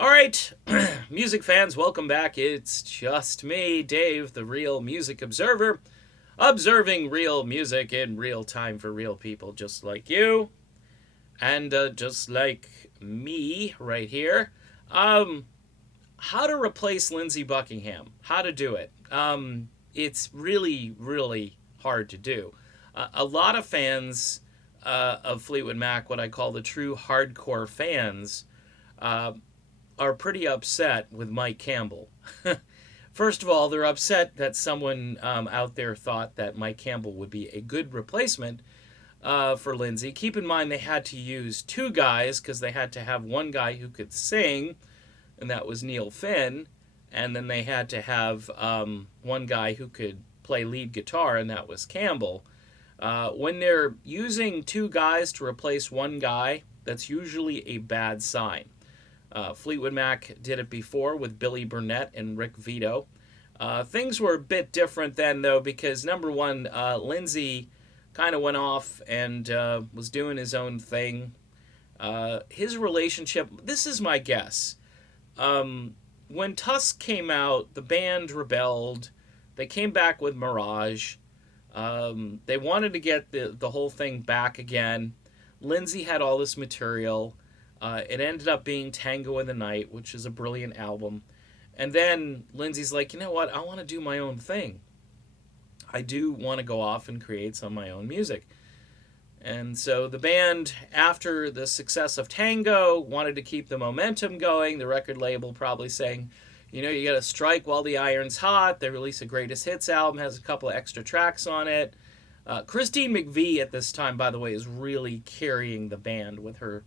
All right, music fans, welcome back. It's just me, Dave, the real music observer, observing real music in real time for real people just like you and just like me right here. Um, how to replace Lindsey Buckingham? How to do it? It's really, really hard to do. A lot of fans of Fleetwood Mac, what I call the true hardcore fans, uh, are pretty upset with Mike Campbell. First of all, they're upset that someone out there thought that Mike Campbell would be a good replacement for Lindsey. Keep in mind they had to use two guys because they had to have one guy who could sing, and that was Neil Finn, and then they had to have one guy who could play lead guitar, and that was Campbell. When they're using two guys to replace one guy, that's usually a bad sign. Fleetwood Mac did it before with Billy Burnett and Rick Vito. Things were a bit different then, though, because number one, Lindsey kind of went off and was doing his own thing. His relationship, this is my guess. When Tusk came out, the band rebelled. They came back with Mirage. They wanted to get the whole thing back again. Lindsey had all this material. It ended up being Tango in the Night, which is a brilliant album. And then Lindsey's like, you know what? I want to do my own thing. I do want to go off and create some of my own music. And so the band, after the success of Tango, wanted to keep the momentum going. The record label probably saying, you know, you got to strike while the iron's hot. They released a greatest hits album, has a couple of extra tracks on it. Christine McVie at this time, by the way, is really carrying the band with her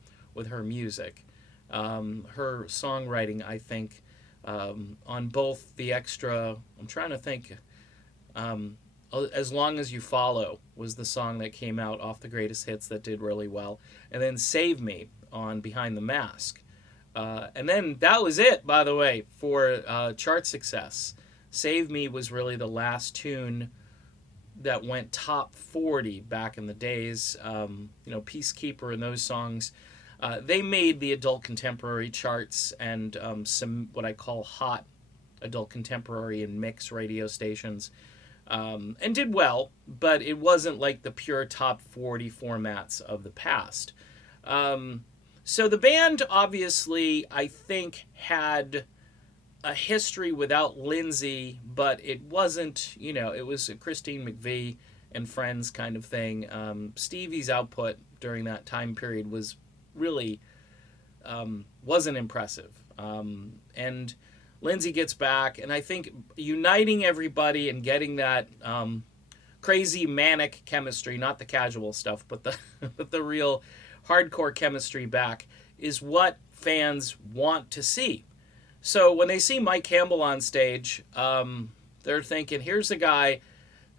music. Her songwriting, I think, on both the extra, I'm trying to think, As Long as You Follow was the song that came out off the greatest hits that did really well. And then Save Me on Behind the Mask. And then that was it, by the way, for chart success. Save Me was really the last tune that went top 40 back in the days. Peacekeeper and those songs. They made the adult contemporary charts and some what I call hot adult contemporary and mix radio stations, and did well, but it wasn't like the pure top 40 formats of the past. So the band obviously, I think, had a history without Lindsey, but it wasn't, it was a Christine McVie and friends kind of thing. Stevie's output during that time period was really wasn't impressive. And Lindsey gets back, and I think uniting everybody and getting that crazy manic chemistry, not the casual stuff, but the but the real hardcore chemistry back is what fans want to see. So when they see Mike Campbell on stage, they're thinking, here's a guy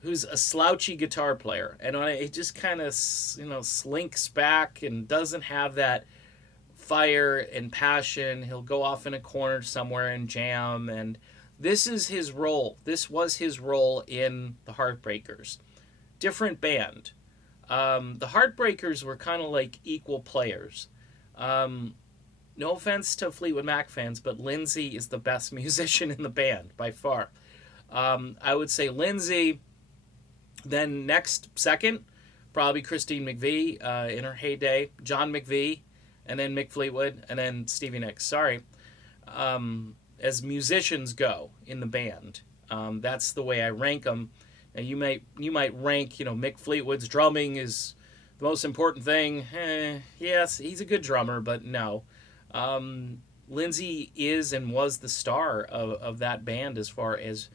who's a slouchy guitar player, and he just kind of slinks back and doesn't have that fire and passion. He'll go off in a corner somewhere and jam, and this is his role. This was his role in the Heartbreakers. Different band. The Heartbreakers were kind of like equal players. No offense to Fleetwood Mac fans, but Lindsey is the best musician in the band by far. I would say Lindsey. Then second, probably Christine McVie in her heyday, John McVie, and then Mick Fleetwood, and then Stevie Nicks. Sorry. As musicians go in the band, that's the way I rank them. Now you might rank, Mick Fleetwood's drumming is the most important thing. Yes, he's a good drummer, but no. Lindsey is and was the star of that band as far as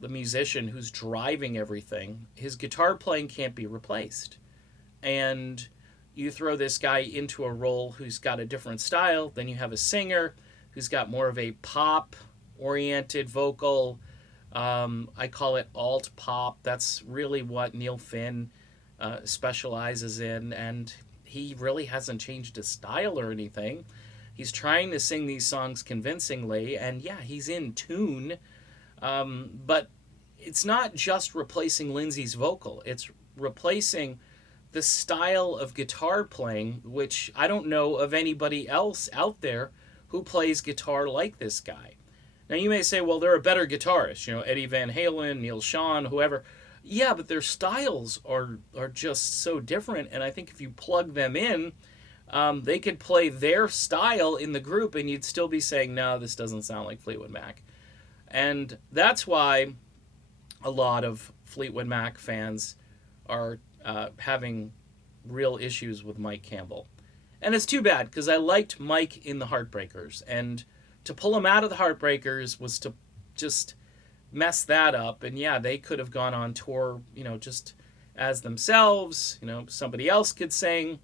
the musician who's driving everything. His guitar playing can't be replaced. And you throw this guy into a role who's got a different style, then you have a singer who's got more of a pop-oriented vocal. I call it alt pop. That's really what Neil Finn specializes in, and he really hasn't changed his style or anything. He's trying to sing these songs convincingly, and yeah, he's in tune. But it's not just replacing Lindsey's vocal. It's replacing the style of guitar playing, which I don't know of anybody else out there who plays guitar like this guy. Now you may say, well, they're a better guitarist, Eddie Van Halen, Neil Schon, whoever. Yeah, but their styles are just so different, and I think if you plug them in, they could play their style in the group, and you'd still be saying, no, this doesn't sound like Fleetwood Mac. And that's why a lot of Fleetwood Mac fans are having real issues with Mike Campbell. And it's too bad, because I liked Mike in the Heartbreakers, and to pull him out of the Heartbreakers was to just mess that up. And yeah, they could have gone on tour, just as themselves. Somebody else could sing.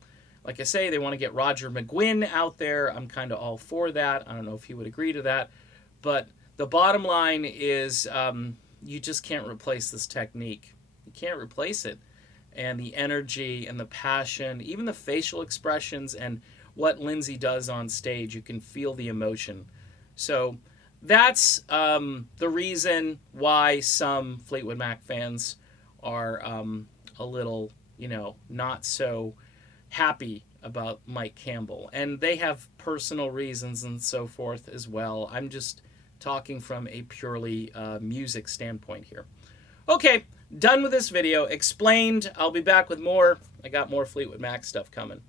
Like I say, they want to get Roger McGuinn out there. I'm kind of all for that. I don't know if he would agree to that. But the bottom line is you just can't replace this technique. You can't replace it. And the energy and the passion, even the facial expressions and what Lindsey does on stage, you can feel the emotion. So that's the reason why some Fleetwood Mac fans are a little, not so happy about Mike Campbell. And they have personal reasons and so forth as well. I'm just talking from a purely music standpoint here. Okay, done with this video. Explained. I'll be back with more. I got more Fleetwood Mac stuff coming.